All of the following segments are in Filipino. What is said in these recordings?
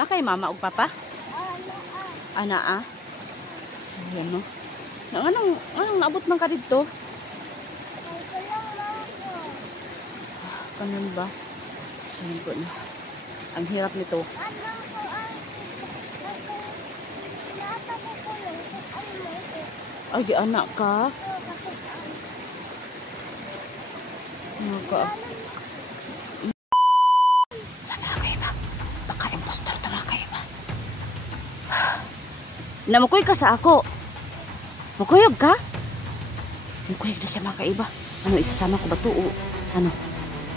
Na kay mama ug papa? Ana ah. So yan no. Anong naabot man ka dito? Kanon ba? So yun na. Ang hirap nito. Ay, di anak ka? Naga. Nakakaiba. Baka impostor to nakakaiba. Namukoy ka sa ako. Mukuyog ka? Mukuyog na siya makaiba. Ano, isasama ko ba to? O, ano?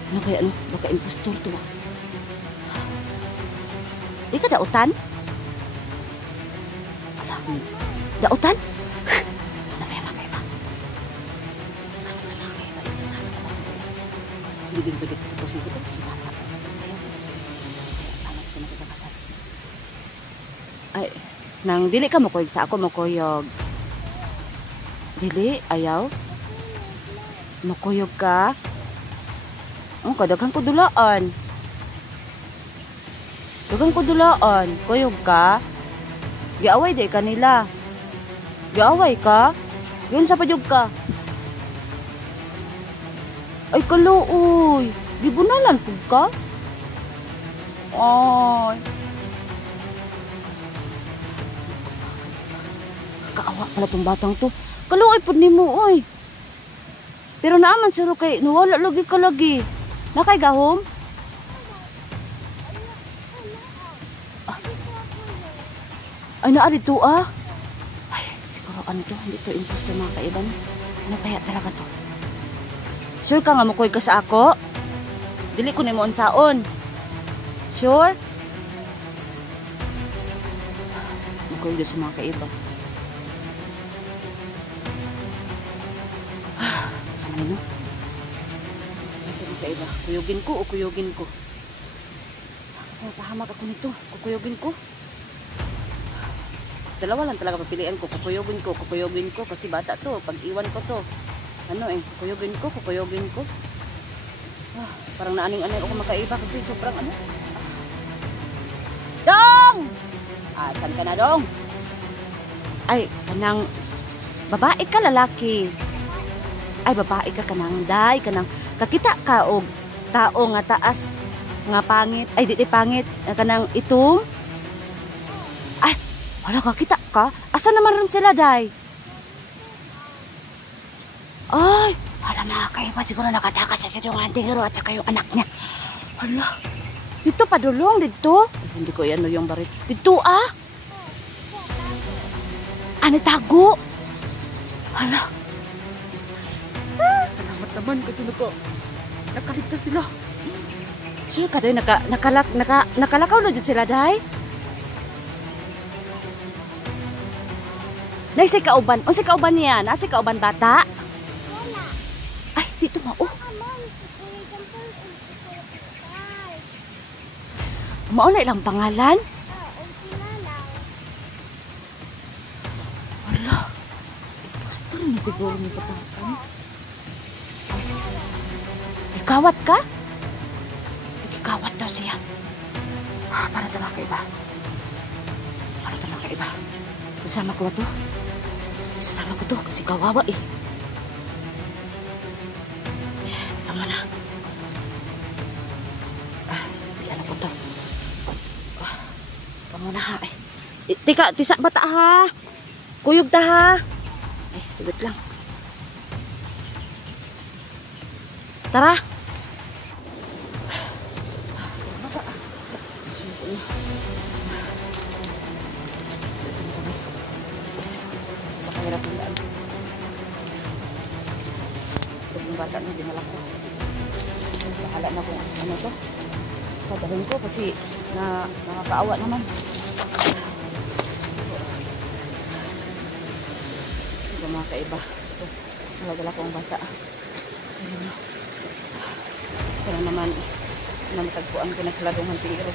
Ano kaya ano? Baka impostor to ba? Di ka dautan? Alam mo. Dautan? Ano kaya makaiba? Ano kaya makaiba? Isasama ko ba to? Hindi din pwede ko tapusin ko kasi bata. Kaya anak ko na kita. Ay, nang dili ka mukuyog sa ako, mukuyog. Dili, ayaw. Mukuyog ka. Oh, kadaghang ko dulaan. Daghang ko dulaan. Kuyog ka. Giaway day kanila. Giaway ka. Yun sa padyog ka. Ay kaluoy. Di bunalan pug ka. Ay. Kaawa pala tong batang to. Kaluoy pud nimo oy. Pero naaman siro kay nawala lagi ka lagi. Nakay gahom? Ah. Ay naa dito ah. Ay siguro ano to, hindi to impostor mga kaiban. Ano kaya talaga to? Sure ka nga mukoy ka sa ako? Dili ko nimo unsaon. Sure? Mukoy do sa mga kaiban. Ano? Ito na kaiba. Kuyugin ko o kuyugin ko? Kasi napahamak ako nito. Kukuyugin ko. Dalawa lang talaga papilian ko. Kukuyugin ko. Kasi bata to. Pag iwan ko to. Ano eh. Kukuyugin ko. Ah, parang naaning-aning ako makaiba kasi sobrang ano. Dong! Ah, saan ka na dong? Ay, kanang babae ka lalaki. Ay babae ka kanang day kanang kakita ka og tao nga taas nga pangit ay di pangit kanang itom ay wala kakita ka asa naman ron sila day ay wala mga kaiba siguro nakatakas sa yung antingero at saka yung anak niya wala dito padulong dito ay, hindi ko yan no yung barit dito ah ano tago wala salamat naman kasi nakaligtas sila. Sure ka day nakalakaw na dyan sila day. Naisay kauban. O si kauban niya? Nasi kauban bata? Wala. Ay, dito mao. Mao na ilang pangalan? Wala. Gusto rin siguro ni patatan. Ikawat ka? Ikawat daw siya. Ah, para ito makaiba. Sasama ko to. Sasama ko to kasi kawawa eh. Tama na. Ah, ano ko to? Ah, tama na ha eh. Tika, tisak bata ha. Kuyog ta ha. Eh, tibit lang. Tara. Pakahirap ang daan. Yung bata na dinala ko. Bahala na kung ano to. Sabahin ko kasi nakakaawa naman. Ito mga kaiba. Ito. Nalagala ko ang bata. So yun na. Kaya naman namatagpuan ko na sa ladong tigiro.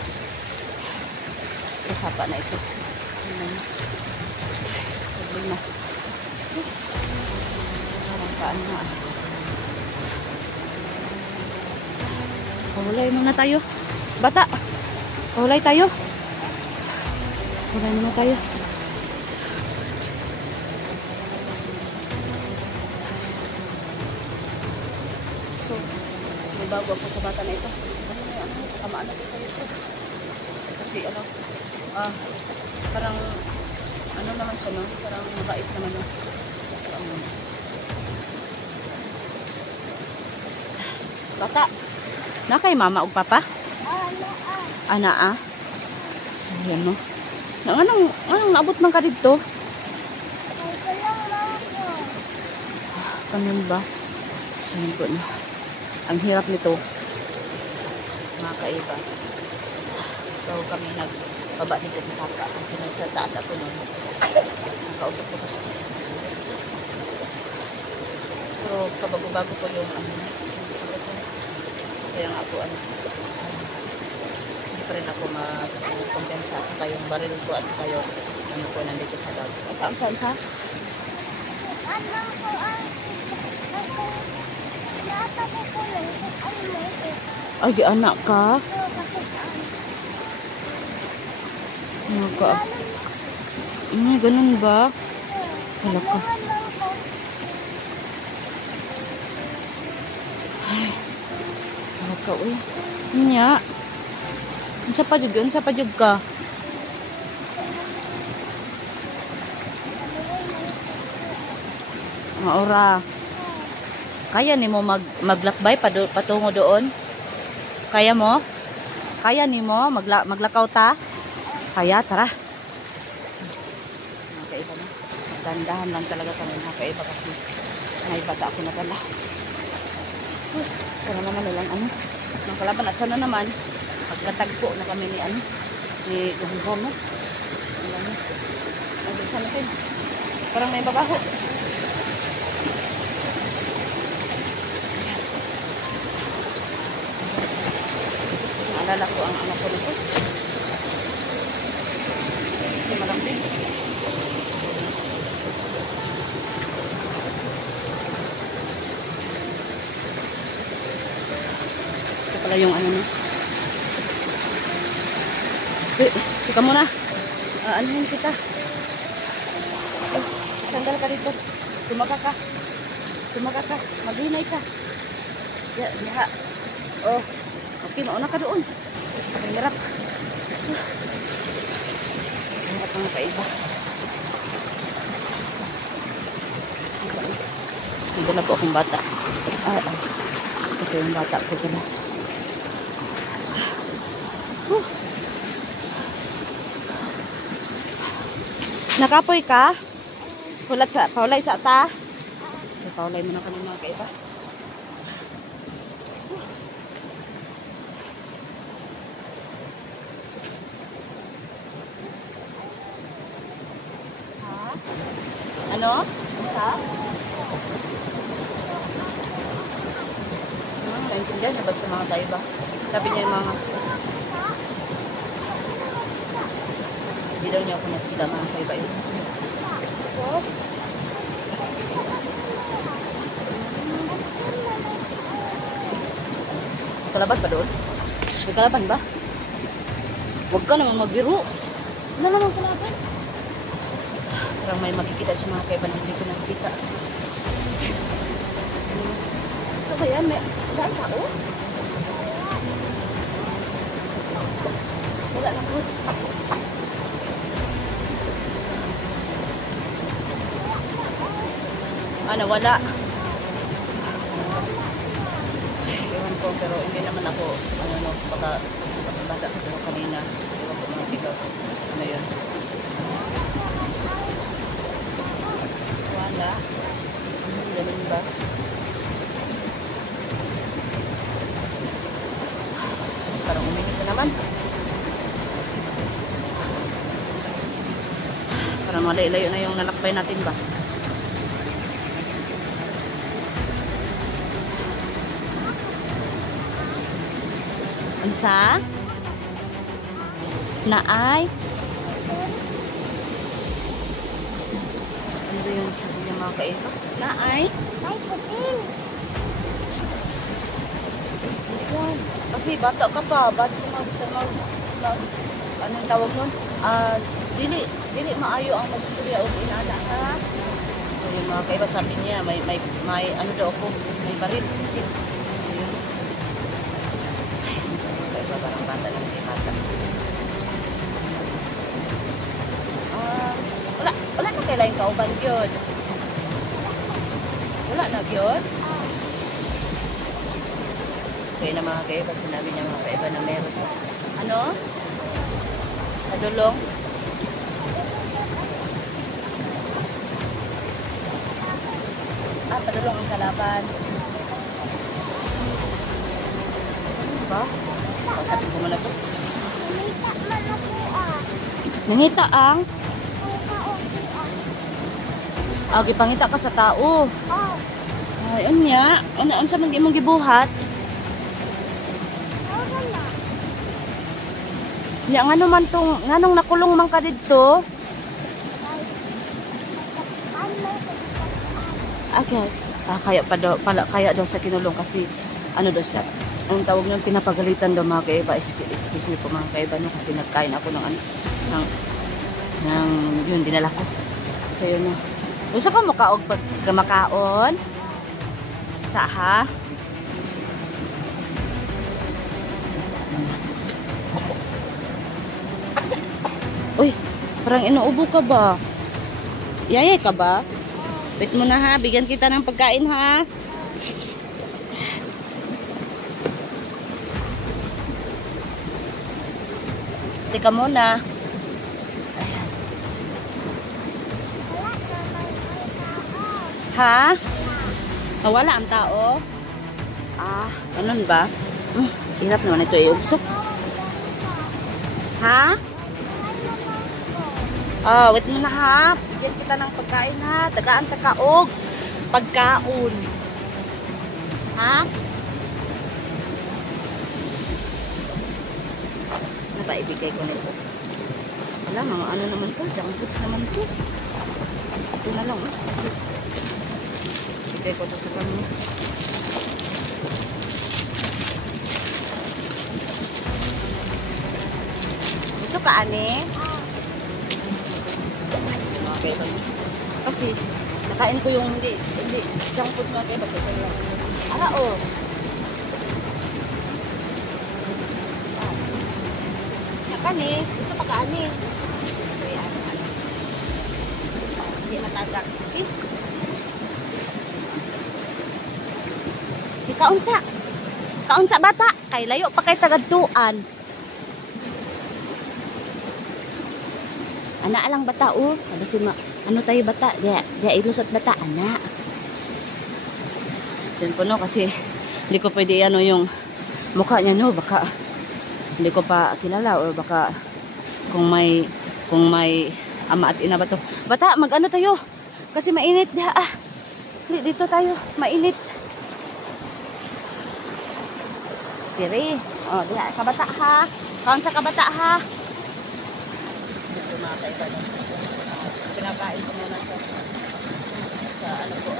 Sasapa na ito. Problema. Parang paano na. Pahulay muna tayo. Bata. Pahulay tayo. Kumain muna tayo. So, may bago ako sa bata na ito. Tamaan na ko sa'yo ito. Kasi parang, naman siya, no? Parang mabait naman, no? Bata, na kay mama o papa? Ana, So, yan, no? Anong naabot man ka dito? Ganun ba? Sabi ko na. Ang hirap nito. Mga kaiba. So, kami nagbaba dito sa sapa. Kasi nasa taas ako nun. Nakausap ko pa siya. Pero pabago-bago po yung kaya nga po hindi pa rin ako mag-compensa at saka yung baril ko at saka yung po nandito sa bag. Saan? Ay, di anak ka? Ganun ba? Wala ka. Ay, wala ka, uy. Nya. Unsa pa jud ka? Maura. Kaya ni mo maglakbay patungo doon? Kaya mo? Kaya ni mo maglakaw ta? Kaya, tara. Nakaiba na. Dandahan lang talaga kami. Nakaiba kasi may bata ako na pala. Sana naman nilang ng kalaban. At sana naman pagkatagpo na kami ni Gumhom, no? Nagbisan natin. Parang may babaho. Naalala ko ang anak ko nito. Hindi malambing. Ito pala yung no? Teka muna. Anuhin kita. Sandal ka dito. Sumaka ka. Maghinay ka. Ya. Oh. Okay, mauna ka doon. Ang hirap. Ang hirap mga kaiba. Ito na po akong bata. Ito yung bata ko dito. Nakapoy ka? Paulay sa ta? Paulay mo na kami mga kaiba. Ano? Isa? Naintindihan na ba sa mga kaiba? Sabi niya yung mga hindi daw niya ako nakita mga kaiba yun. Kalaban ba doon? May kalaban ba? Huwag ka naman magbiro. Ano naman kalaban? Parang may makikita sa mga kaiba na hindi ko nakikita. Ito ba yan? May tao? Wala na po. Wala. Ewan ko, pero hindi naman ako, baka pasabada ko pero kanina. Ewan ko mga tigaw. Ano yun? Wala. Ganun ba? Parang uminit na naman. Parang malayo na yung nalakbay natin ba? Ansa? Naay? Ano ba yung sabi niya mga kaiba? Naay? Ay, pusil. Kasi bata ka pa. Ba't anong tawag nun? Dili maayo ang magstorya og inana ha. So yung mga kaiba sabi niya may ano daw ako, may baril kasi. Ayun. Ay, mga kaiba parang bata lang kay bata. Wala na kailangan kauban gyud. Wala na gyud. Kaya na mga kaiba, sinabi niya mga kaiba na meron. Ano? Padulong? Padulong ang kalaban. Ano ba? Kausapin ko muna to. Nangita ang? Gipangita ka sa tao. Ay, unya. Unsa man di mong gibuhat? Ya, ngano man tong, nganong nakulong man ka didto? Okay. Kaya daw sa kinulong kasi ano daw siya. Ang tawag ng pinapagalitan daw mga kaiba. Excuse me po mga kaiba no, kasi nagkain ako ng yun dinala ko. So yun no. Gusto ko makaog pag makaon. Sa ha? Uy, parang inuubo ka ba? Yayay ka ba? Wait mo na ha, bigyan kita ng pagkain ha. Teka muna. Ha? Nawala ang tao? Ganun ba? Hirap naman ito iugsok. Ha? Wait mo na ha. Bigyan kita ng pagkain ha. Tagaan takaog. Pagkaon. Ha? Ano ba ibigay ko nito? Wala, mga ano naman to. Junk foods naman to. Ito na lang kasi ibigay ko ito sa kanya. Gusto ka, ane? Okay. Kasi nakain ko yung hindi junk foods mga kaya basta ito lang. Oh. Yakan eh. Gusto pa ka ani. Hindi matagak. Kaunsa bata. Kay layo pa kay tagadtuan. Ana lang bata ano tayo bata? Dia ilusot bata ana. Yan po no kasi hindi ko pwede yung mukha niya no, baka hindi ko pa kilala o baka kung may ama at ina ba to. Bata, mag-ano tayo? Kasi mainit diha. Dito tayo, mainit. Tiri. Diha ka bata ha. Kaon sa kabata ha. Pinakain ko muna sa ano ko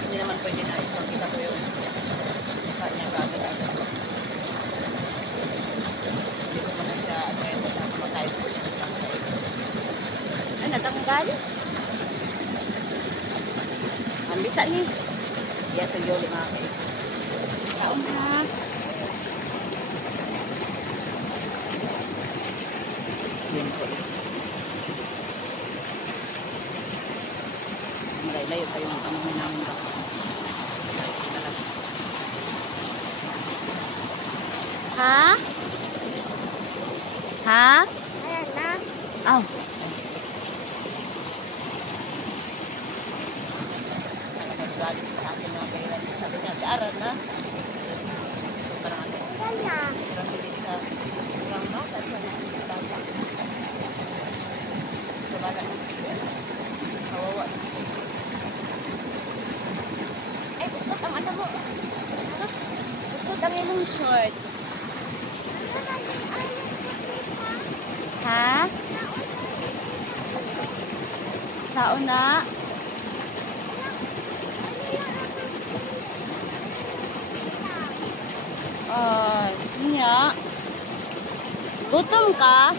hindi naman pwede na ipakita ko yung kanya kagad hindi ko muna siya ito sa kumakain ko siya ay natanggal ang bisa ni yes ang joli mga kayo taon na yun po layo pa yung ano namin ba. Ha? Ha? Ayan na. Nagagalit sa akin mga kailan. Sabi niya, kaaral na. Parang ano. Parang hindi siya. Parang bata siya na. Bata na. Kawawa na. Ang ano mo? Gusto ang ilong short. Ha? Sao na? Niya. Gutom ka?